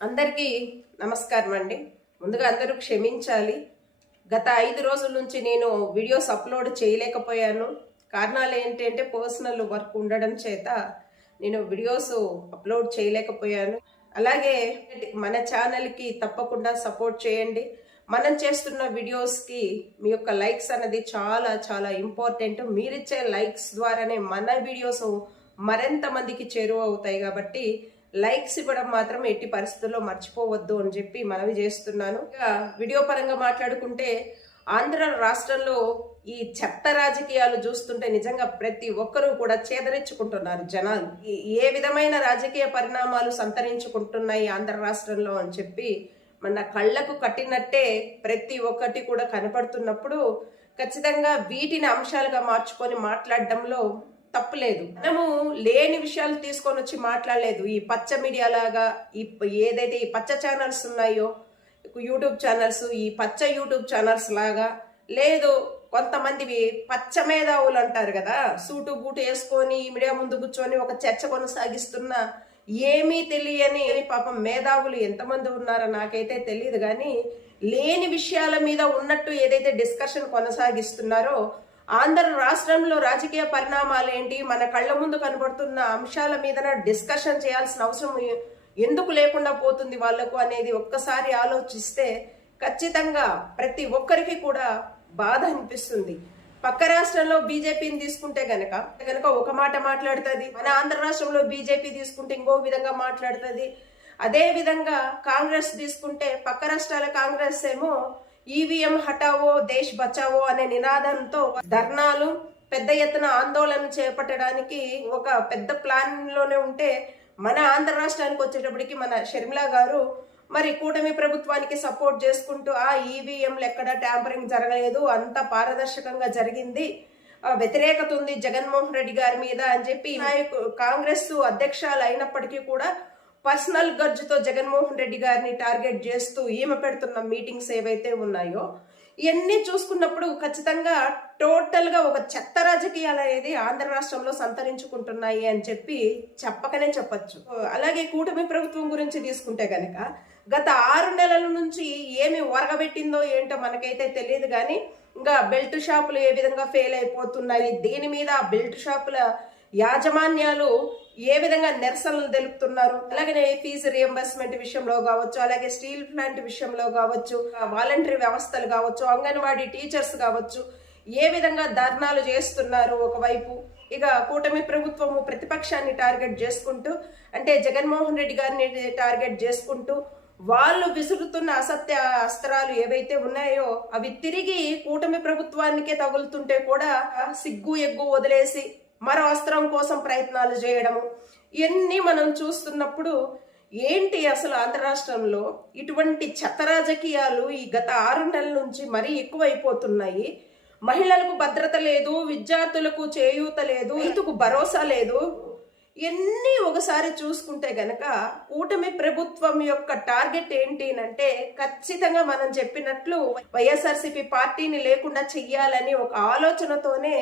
అందరికీ నమస్కారం అండి. ముందుగా అందరూ క్షమించాలి. గత ఐదు రోజుల నుంచి నేను వీడియోస్ అప్లోడ్ చేయలేకపోయాను. కారణాలు ఏంటంటే పర్సనల్ వర్క్ ఉండడం చేత నేను వీడియోస్ అప్లోడ్ చేయలేకపోయాను. అలాగే మన ఛానల్కి తప్పకుండా సపోర్ట్ చేయండి. మనం చేస్తున్న వీడియోస్కి మీ యొక్క లైక్స్ అనేది చాలా చాలా ఇంపార్టెంట్. మీరిచ్చే లైక్స్ ద్వారానే మన వీడియోస్ మరింత మందికి చేరువ అవుతాయి కాబట్టి లైక్స్ ఇవ్వడం మాత్రం ఎట్టి పరిస్థితుల్లో మర్చిపోవద్దు అని చెప్పి మనవి చేస్తున్నాను. ఇక వీడియో పరంగా మాట్లాడుకుంటే ఆంధ్ర రాష్ట్రంలో ఈ చెత్త రాజకీయాలు చూస్తుంటే నిజంగా ప్రతి ఒక్కరూ కూడా చేదరించుకుంటున్నారు జనాలు. ఏ విధమైన రాజకీయ పరిణామాలు సంతరించుకుంటున్నాయి ఆంధ్ర రాష్ట్రంలో అని చెప్పి మన కళ్ళకు కట్టినట్టే ప్రతి ఒక్కటి కూడా కనపడుతున్నప్పుడు ఖచ్చితంగా వీటిని అంశాలుగా మార్చుకొని మాట్లాడడంలో తప్పులేదు. మనము లేని విషయాలు తీసుకొని వచ్చి మాట్లాడలేదు. ఈ పచ్చ మీడియా లాగా ఈ ఏదైతే ఈ పచ్చ ఛానల్స్ ఉన్నాయో యూట్యూబ్ ఛానల్స్ ఈ పచ్చ యూట్యూబ్ ఛానల్స్ లాగా లేదు కొంతమందివి పచ్చ మేధావులు అంటారు కదా సూటు బూటు వేసుకొని ఈ మీడియా ముందు కూర్చొని ఒక చర్చ కొనసాగిస్తున్న ఏమీ తెలియని పాపం మేధావులు ఎంతమంది ఉన్నారో నాకైతే తెలియదు కానీ లేని విషయాల మీద ఉన్నట్టు ఏదైతే డిస్కషన్ కొనసాగిస్తున్నారో ఆంధ్ర రాష్ట్రంలో రాజకీయ పరిణామాలు ఏంటి మన కళ్ళ ముందు కనబడుతున్న అంశాల మీద డిస్కషన్ చేయాల్సిన అవసరం ఎందుకు లేకుండా పోతుంది వాళ్ళకు అనేది ఒక్కసారి ఆలోచిస్తే ఖచ్చితంగా ప్రతి ఒక్కరికి కూడా బాధ అనిపిస్తుంది. పక్క రాష్ట్రంలో బీజేపీని తీసుకుంటే గనక గనక ఒక మాట మాట్లాడుతుంది. మన ఆంధ్ర రాష్ట్రంలో బీజేపీ తీసుకుంటే ఇంకో విధంగా మాట్లాడుతుంది. అదే విధంగా కాంగ్రెస్ తీసుకుంటే పక్క రాష్ట్రాల కాంగ్రెస్ ఏమో ఈవీఎం హటావో దేశ్ బచావో అనే నినాదంతో ధర్నాలు పెద్ద ఎత్తున ఆందోళన చేపట్టడానికి ఒక పెద్ద ప్లాన్లోనే ఉంటే మన ఆంధ్ర రాష్ట్రానికి వచ్చేటప్పటికి మన షర్మిల గారు మరి కూటమి ప్రభుత్వానికి సపోర్ట్ చేసుకుంటూ ఆ ఈవీఎంలు ఎక్కడ ట్యాంపరింగ్ జరగలేదు అంత పారదర్శకంగా జరిగింది. ఆ, వ్యతిరేకత ఉంది జగన్మోహన్ రెడ్డి గారి మీద అని చెప్పి నాయకు కాంగ్రెస్ అధ్యక్షాలు అయినప్పటికీ కూడా పర్సనల్ గర్జుతో జగన్మోహన్ రెడ్డి గారిని టార్గెట్ చేస్తూ ఈమె పెడుతున్న మీటింగ్స్ ఏవైతే ఉన్నాయో ఇవన్నీ చూసుకున్నప్పుడు ఖచ్చితంగా టోటల్గా ఒక చెత్త రాజకీయాలు అనేది ఆంధ్ర రాష్ట్రంలో సంతరించుకుంటున్నాయి అని చెప్పి చెప్పకనే చెప్పచ్చు. అలాగే కూటమి ప్రభుత్వం గురించి తీసుకుంటే కనుక గత ఆరు నెలల నుంచి ఏమి ఒరగబెట్టిందో ఏంటో మనకైతే తెలియదు కానీ ఇంకా బెల్ట్ షాపులు ఏ విధంగా ఫెయిల్ అయిపోతున్నాయి దీని మీద ఆ బెల్ట్ షాపుల యాజమాన్యాలు ఏ విధంగా నిరసనలు తెలుపుతున్నారు? అలాగే ఫీజు రియంబర్స్మెంట్ విషయంలో కావచ్చు అలాగే స్టీల్ ప్లాంట్ విషయంలో కావచ్చు వాలంటరీ వ్యవస్థలు కావచ్చు అంగన్వాడీ టీచర్స్ కావచ్చు ఏ విధంగా ధర్నాలు చేస్తున్నారు ఒకవైపు? ఇక కూటమి ప్రభుత్వము ప్రతిపక్షాన్ని టార్గెట్ చేసుకుంటూ అంటే జగన్మోహన్ రెడ్డి గారిని టార్గెట్ చేసుకుంటూ వాళ్ళు విసురుతున్న అసత్య అస్త్రాలు ఏవైతే ఉన్నాయో అవి తిరిగి కూటమి ప్రభుత్వానికే తగులుతుంటే కూడా సిగ్గు ఎగ్గు వదిలేసి మరో అస్త్రం కోసం ప్రయత్నాలు చేయడము. ఇవన్నీ మనం చూస్తున్నప్పుడు ఏంటి అసలు ఆంధ్ర రాష్ట్రంలో ఇటువంటి చెత్త రాజకీయాలు ఈ గత ఆరు నెలల నుంచి మరీ ఎక్కువైపోతున్నాయి. మహిళలకు భద్రత లేదు విద్యార్థులకు చేయూత లేదు రైతుకు భరోసా లేదు. ఇవన్నీ ఒకసారి చూసుకుంటే గనక కూటమి ప్రభుత్వం యొక్క టార్గెట్ ఏంటి అంటే ఖచ్చితంగా మనం చెప్పినట్లు వైఎస్ఆర్సీపీ పార్టీని లేకుండా చెయ్యాలని ఒక ఆలోచనతోనే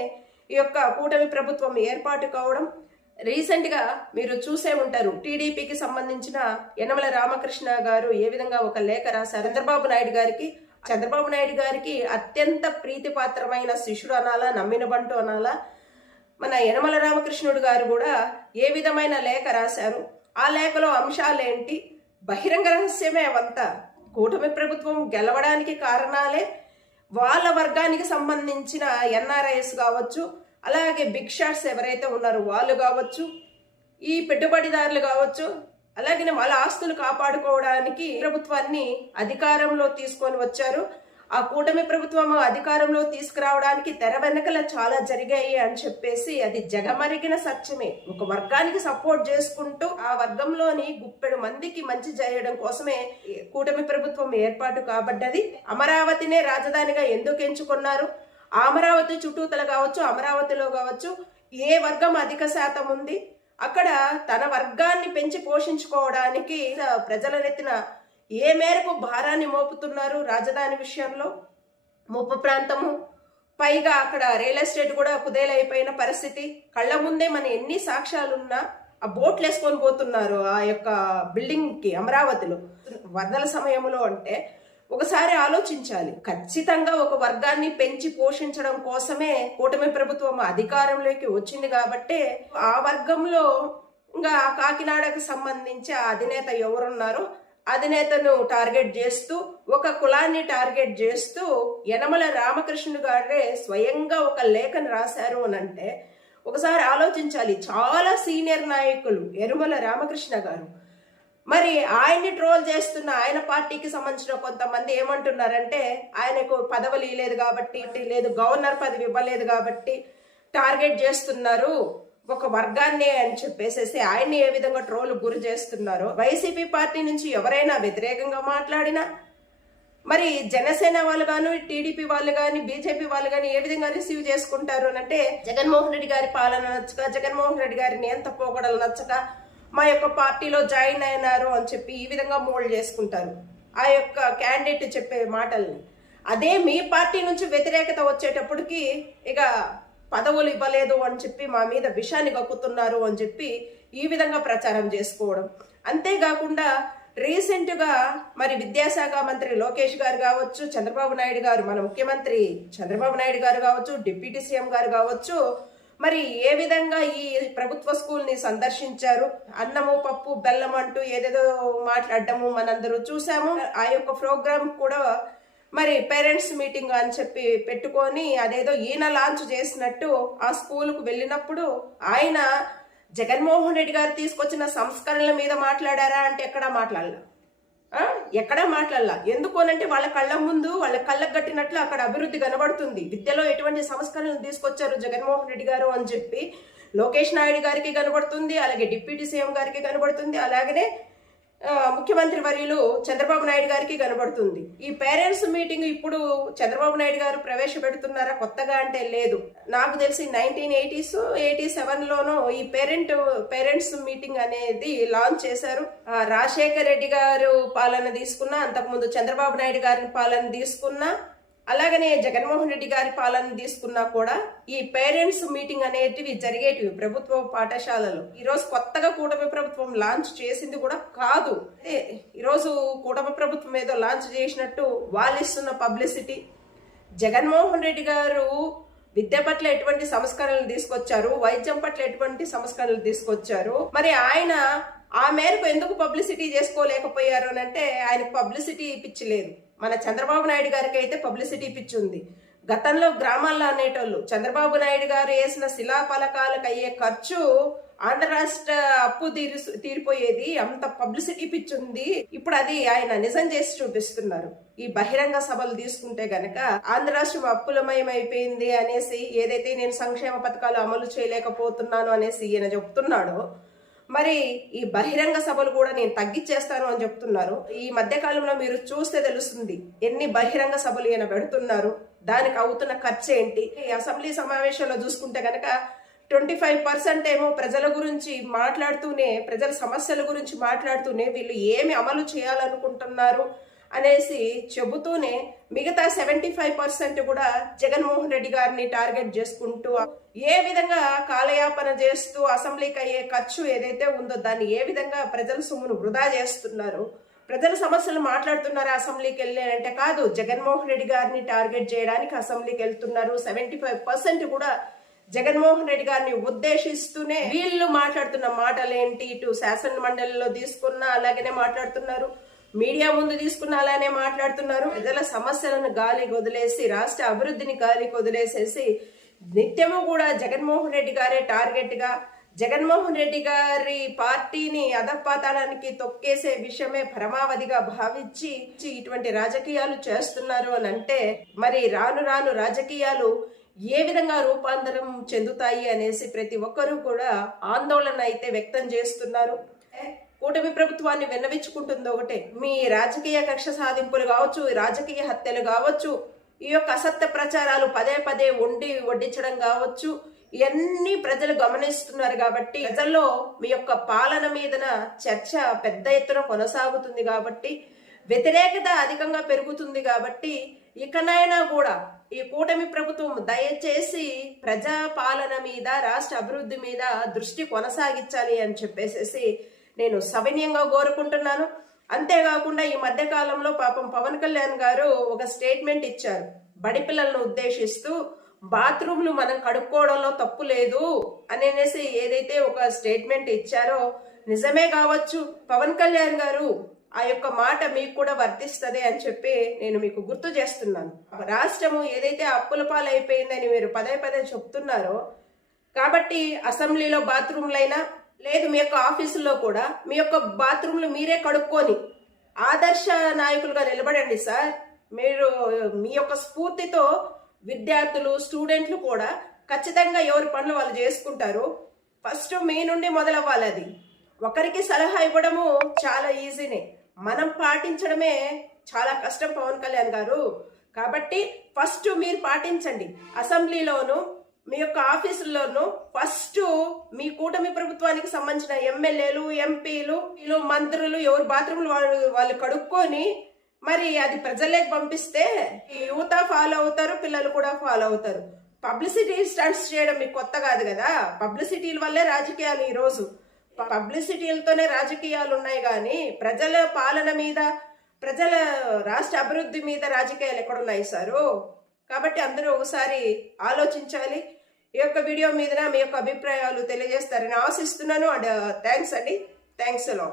ఈ యొక్క కూటమి ప్రభుత్వం ఏర్పాటు కావడం రీసెంట్గా మీరు చూసే ఉంటారు. టీడీపీకి సంబంధించిన యనమల రామకృష్ణ గారు ఏ విధంగా ఒక లేఖ రాశారు? చంద్రబాబు నాయుడు గారికి చంద్రబాబు నాయుడు గారికి అత్యంత ప్రీతిపాత్రమైన శిష్యుడు అనాలా నమ్మిన బంటు అనాలా మన యనమల రామకృష్ణుడు గారు కూడా ఏ విధమైన లేఖ రాశారు? ఆ లేఖలో అంశాలేంటి? బహిరంగ రహస్యమే అవంతా. కూటమి ప్రభుత్వం గెలవడానికి కారణాలే వాళ్ళ వర్గానికి సంబంధించిన ఎన్ఆర్ఐఎస్ కావచ్చు అలాగే బిగ్ షాట్స్ ఎవరైతే ఉన్నారో వాళ్ళు కావచ్చు ఈ పెట్టుబడిదారులు కావచ్చు అలాగే వాళ్ళ ఆస్తులు కాపాడుకోవడానికి ప్రభుత్వాన్ని అధికారంలో తీసుకొని వచ్చారు. ఆ కూటమి ప్రభుత్వం అధికారంలో తీసుకురావడానికి తెర వెనకల చాలా జరిగాయి అని చెప్పేసి అది జగమరిగిన సత్యమే. ఒక వర్గానికి సపోర్ట్ చేసుకుంటూ ఆ వర్గంలోని గుప్పెడు మందికి మంచి చేయడం కోసమే కూటమి ప్రభుత్వం ఏర్పాటు కాబడ్డది. అమరావతినే రాజధానిగా ఎందుకు ఎంచుకున్నారు? అమరావతి చుట్టూతల కావచ్చు అమరావతిలో కావచ్చు ఏ వర్గం అధిక శాతం ఉంది? అక్కడ తన వర్గాన్ని పెంచి పోషించుకోవడానికి ప్రజల నెత్తిన ఏ మేరకు భారాన్ని మోపుతున్నారు రాజధాని విషయంలో? ముప్పు ప్రాంతము? పైగా అక్కడ రియల్ ఎస్టేట్ కూడా కుదేలైపోయిన పరిస్థితి. కళ్ళ ముందే మన ఎన్ని సాక్ష్యాలున్నా ఆ బోట్లు వేసుకొని పోతున్నారు ఆ యొక్క బిల్డింగ్కి అమరావతిలో. వరదల సమయంలో అంటే ఒకసారి ఆలోచించాలి. ఖచ్చితంగా ఒక వర్గాన్ని పెంచి పోషించడం కోసమే కూటమి ప్రభుత్వం అధికారంలోకి వచ్చింది కాబట్టి ఆ వర్గంలో ఇంకా కాకినాడకు సంబంధించి ఆ అధినేత ఎవరున్నారో అధినేతను టార్గెట్ చేస్తూ ఒక కులాన్ని టార్గెట్ చేస్తూ యనమల రామకృష్ణుడు గారే స్వయంగా ఒక లేఖను రాశారు అని అంటే ఒకసారి ఆలోచించాలి. చాలా సీనియర్ నాయకులు ఎరుమల రామకృష్ణ గారు. మరి ఆయన్ని ట్రోల్ చేస్తున్న ఆయన పార్టీకి సంబంధించిన కొంతమంది ఏమంటున్నారంటే ఆయనకు పదవులు ఇవ్వలేదు కాబట్టి లేదు గవర్నర్ పదవి ఇవ్వలేదు కాబట్టి టార్గెట్ చేస్తున్నారు. ఒక వర్గాన్ని అని చెప్పేసేసి ఆయన్ని ఏ విధంగా ట్రోల్ గురి చేస్తున్నారో వైసీపీ పార్టీ నుంచి ఎవరైనా వ్యతిరేకంగా మాట్లాడినా మరి జనసేన వాళ్ళు గాను టీడీపీ వాళ్ళు కానీ బీజేపీ వాళ్ళు కానీ ఏ విధంగా రిసీవ్ చేసుకుంటారు అని అంటే జగన్మోహన్ రెడ్డి గారి పాలన నచ్చక జగన్మోహన్ రెడ్డి గారిని ఎంత పోగొడలు నచ్చక మా యొక్క పార్టీలో జాయిన్ అయినారు అని చెప్పి ఈ విధంగా మోల్డ్ చేసుకుంటారు. ఆ యొక్క క్యాండిడేట్ చెప్పే మాటల్ని. అదే మీ పార్టీ నుంచి వ్యతిరేకత వచ్చేటప్పటికి ఇక పదవులు ఇవ్వలేదు అని చెప్పి మా మీద విషాన్ని కక్కుతున్నారు అని చెప్పి ఈ విధంగా ప్రచారం చేసుకోవడం. అంతేకాకుండా రీసెంట్గా మరి విద్యాశాఖ మంత్రి లోకేష్ గారు కావచ్చు చంద్రబాబు నాయుడు గారు మన ముఖ్యమంత్రి చంద్రబాబు నాయుడు గారు కావచ్చు డిప్యూటీ సీఎం గారు కావచ్చు మరి ఏ విధంగా ఈ ప్రభుత్వ స్కూల్ని సందర్శించారు? అన్నము పప్పు బెల్లం అంటూ ఏదేదో మాట్లాడటము మనందరూ చూసాము. ఆ యొక్క ప్రోగ్రామ్ కూడా మరి పేరెంట్స్ మీటింగ్ అని చెప్పి పెట్టుకొని అదేదో ఈయన లాంచ్ చేసినట్టు ఆ స్కూల్కు వెళ్ళినప్పుడు ఆయన జగన్మోహన్ రెడ్డి గారు తీసుకొచ్చిన సంస్కరణల మీద మాట్లాడారా అంటే ఎక్కడా మాట్లాడలా? ఎక్కడా మాట్లాడలా? ఎందుకు అనంటే వాళ్ళ కళ్ళ ముందు వాళ్ళ కళ్ళకు కట్టినట్లు అక్కడ అభివృద్ధి కనబడుతుంది. విద్యలో ఎటువంటి సంస్కరణలు తీసుకొచ్చారు జగన్మోహన్ రెడ్డి గారు అని చెప్పి లోకేష్ నాయుడు గారికి కనబడుతుంది అలాగే డిప్యూటీ సీఎం గారికి కనబడుతుంది అలాగనే ముఖ్యమంత్రి వర్యులు చంద్రబాబు నాయుడు గారికి కనబడుతుంది. ఈ పేరెంట్స్ మీటింగ్ ఇప్పుడు చంద్రబాబు నాయుడు గారు ప్రవేశపెడుతున్నారా? కొత్తగా అంటే లేదు. నాకు తెలిసి నైన్టీన్ ఎయిటీస్ ఎయిటీ సెవెన్ లోనూ ఈ పేరెంట్ పేరెంట్స్ మీటింగ్ అనేది లాంచ్ చేశారు. రాజశేఖర్ రెడ్డి గారు పాలన తీసుకున్నా అంతకుముందు చంద్రబాబు నాయుడు గారి పాలన తీసుకున్నా అలాగనే జగన్మోహన్ రెడ్డి గారి పాలన తీసుకున్నా కూడా ఈ పేరెంట్స్ మీటింగ్ అనేటివి జరిగేటివి ప్రభుత్వ పాఠశాలలు. ఈరోజు కొత్తగా కూటమి ప్రభుత్వం లాంచ్ చేసింది కూడా కాదు. అదే ఈరోజు కూటమి ప్రభుత్వం ఏదో లాంచ్ చేసినట్టు వాళ్ళు ఇస్తున్న పబ్లిసిటీ. జగన్మోహన్ రెడ్డి గారు విద్య పట్ల ఎటువంటి సంస్కరణలు తీసుకొచ్చారు? వైద్యం పట్ల ఎటువంటి సంస్కరణలు తీసుకొచ్చారు? మరి ఆయన ఆ మేరకు ఎందుకు పబ్లిసిటీ చేసుకోలేకపోయారు అని అంటే ఆయనకు పబ్లిసిటీ పిచ్చి లేదు మన చంద్రబాబు నాయుడు గారికి అయితే పబ్లిసిటీ పిచ్చి ఉంది గతంలో గ్రామాల్లో అనేటోళ్ళు చంద్రబాబు నాయుడు గారు వేసిన శిలా ఫలకాలకు అయ్యే ఖర్చు ఆంధ్ర రాష్ట్ర అప్పు తీరు తీరిపోయేది అంత పబ్లిసిటీ పిచ్చి ఉంది ఇప్పుడు అది ఆయన నిజం చేసి చూపిస్తున్నారు. ఈ బహిరంగ సభలు తీసుకుంటే గనక ఆంధ్ర రాష్ట్రం అప్పులమయం అయిపోయింది అనేసి ఏదైతే నేను సంక్షేమ పథకాలు అమలు చేయలేకపోతున్నాను అనేసి ఈయన చెప్తున్నాడో మరి ఈ బహిరంగ సభలు కూడా నేను తగ్గించేస్తాను అని చెప్తున్నారు. ఈ మధ్య కాలంలో మీరు చూస్తే తెలుస్తుంది ఎన్ని బహిరంగ సభలు ఈయన పెడుతున్నారు. దానికి అవుతున్న ఖర్చు ఏంటి? ఈ అసెంబ్లీ సమావేశంలో చూసుకుంటే కనుక ట్వంటీ ఫైవ్ పర్సెంట్ ఏమో ప్రజల గురించి మాట్లాడుతూనే ప్రజల సమస్యల గురించి మాట్లాడుతూనే వీళ్ళు ఏమి అమలు చేయాలనుకుంటున్నారు? అనేసి చెబుతూనే మిగతా సెవెంటీ ఫైవ్ పర్సెంట్ కూడా జగన్మోహన్ రెడ్డి గారిని టార్గెట్ చేసుకుంటూ ఏ విధంగా కాలయాపన చేస్తూ అసెంబ్లీకి అయ్యే ఖర్చు ఏదైతే ఉందో దాన్ని ఏ విధంగా ప్రజల సొమ్మును వృధా చేస్తున్నారు? ప్రజల సమస్యలు మాట్లాడుతున్నారు అసెంబ్లీకి వెళ్ళి అంటే కాదు జగన్మోహన్ రెడ్డి గారిని టార్గెట్ చేయడానికి అసెంబ్లీకి వెళ్తున్నారు సెవెంటీ ఫైవ్ పర్సెంట్ కూడా జగన్మోహన్ రెడ్డి గారిని ఉద్దేశిస్తూనే వీళ్ళు మాట్లాడుతున్న మాటలు ఏంటి ఇటు శాసన మండలిలో తీసుకున్న అలాగనే మాట్లాడుతున్నారు. మీడియా ముందు తీసుకున్న అలానే మాట్లాడుతున్నారు. ప్రజల సమస్యలను గాలికి వదిలేసి రాష్ట్ర అభివృద్ధిని గాలికి వదిలేసేసి నిత్యము కూడా జగన్మోహన్ రెడ్డి గారే టార్గెట్గా జగన్మోహన్ రెడ్డి గారి పార్టీని అధపాతాళానికి తొక్కేసే విషయమే పరమావధిగా భావించి ఇటువంటి రాజకీయాలు చేస్తున్నారు అని అంటే మరి రాను రాను రాజకీయాలు ఏ విధంగా రూపాంతరం చెందుతాయి అనేసి ప్రతి ఒక్కరూ కూడా ఆందోళన అయితే వ్యక్తం చేస్తున్నారు. కూటమి ప్రభుత్వాన్ని విన్నవించుకుంటుంది ఒకటే. మీ రాజకీయ కక్ష సాధింపులు కావచ్చు రాజకీయ హత్యలు కావచ్చు ఈ యొక్క అసత్య ప్రచారాలు పదే పదే వండి వడ్డించడం కావచ్చు ఇవన్నీ ప్రజలు గమనిస్తున్నారు కాబట్టి ప్రజల్లో మీ యొక్క పాలన మీదన చర్చ పెద్ద ఎత్తున కొనసాగుతుంది కాబట్టి వ్యతిరేకత అధికంగా పెరుగుతుంది కాబట్టి ఇకనైనా కూడా ఈ కూటమి ప్రభుత్వం దయచేసి ప్రజా పాలన మీద రాష్ట్ర అభివృద్ధి మీద దృష్టి కొనసాగించాలి అని చెప్పేసేసి నేను సవినయంగా కోరుకుంటున్నాను. అంతేకాకుండా ఈ మధ్య కాలంలో పాపం పవన్ కళ్యాణ్ గారు ఒక స్టేట్మెంట్ ఇచ్చారు. బడి పిల్లలను ఉద్దేశిస్తూ బాత్రూమ్లు మనం కడుక్కోవడంలో తప్పు లేదు అనేసి ఏదైతే ఒక స్టేట్మెంట్ ఇచ్చారో నిజమే కావచ్చు. పవన్ కళ్యాణ్ గారు ఆ యొక్క మాట మీకు కూడా వర్తిస్తుంది అని చెప్పి నేను మీకు గుర్తు చేస్తున్నాను. రాష్ట్రము ఏదైతే అప్పుల పాలైపోయిందని మీరు పదే పదే చెప్తున్నారో కాబట్టి అసెంబ్లీలో బాత్రూమ్లైనా లేదు మీ యొక్క ఆఫీసుల్లో కూడా మీ యొక్క బాత్రూమ్లు మీరే కడుక్కొని ఆదర్శ నాయకులుగా నిలబడండి సార్. మీరు మీ యొక్క స్ఫూర్తితో విద్యార్థులు స్టూడెంట్లు కూడా ఖచ్చితంగా ఎవరి పనులు వాళ్ళు చేసుకుంటారు. ఫస్ట్ మీ నుండి మొదలవ్వాలి అది. ఒకరికి సలహా ఇవ్వడము చాలా ఈజీనే. మనం పాటించడమే చాలా కష్టం పవన్ కళ్యాణ్ గారు. కాబట్టి ఫస్ట్ మీరు పాటించండి. అసెంబ్లీలోను మీ యొక్క ఆఫీసుల్లోనూ ఫస్ట్ మీ కూటమి ప్రభుత్వానికి సంబంధించిన ఎమ్మెల్యేలు ఎంపీలు వీళ్ళు మంత్రులు ఎవరు బాత్రూమ్లు వాళ్ళు వాళ్ళు కడుక్కొని మరి అది ప్రజలకు పంపిస్తే ఈ యువత ఫాలో అవుతారు పిల్లలు కూడా ఫాలో అవుతారు. పబ్లిసిటీ స్టంట్స్ చేయడం మీకు కొత్త కాదు కదా? పబ్లిసిటీల వల్లే రాజకీయాలు ఈ రోజు. పబ్లిసిటీలతోనే రాజకీయాలు ఉన్నాయి కానీ ప్రజల పాలన మీద ప్రజల రాష్ట్ర అభివృద్ధి మీద రాజకీయాలు ఎక్కడున్నాయి సారు? కాబట్టి అందరూ ఒకసారి ఆలోచించాలి. ఈ యొక్క వీడియో మీద మీ యొక్క అభిప్రాయాలు తెలియజేస్తారని ఆశిస్తున్నాను. అండ్ uh, థ్యాంక్స్ అండి. థ్యాంక్స్ అలా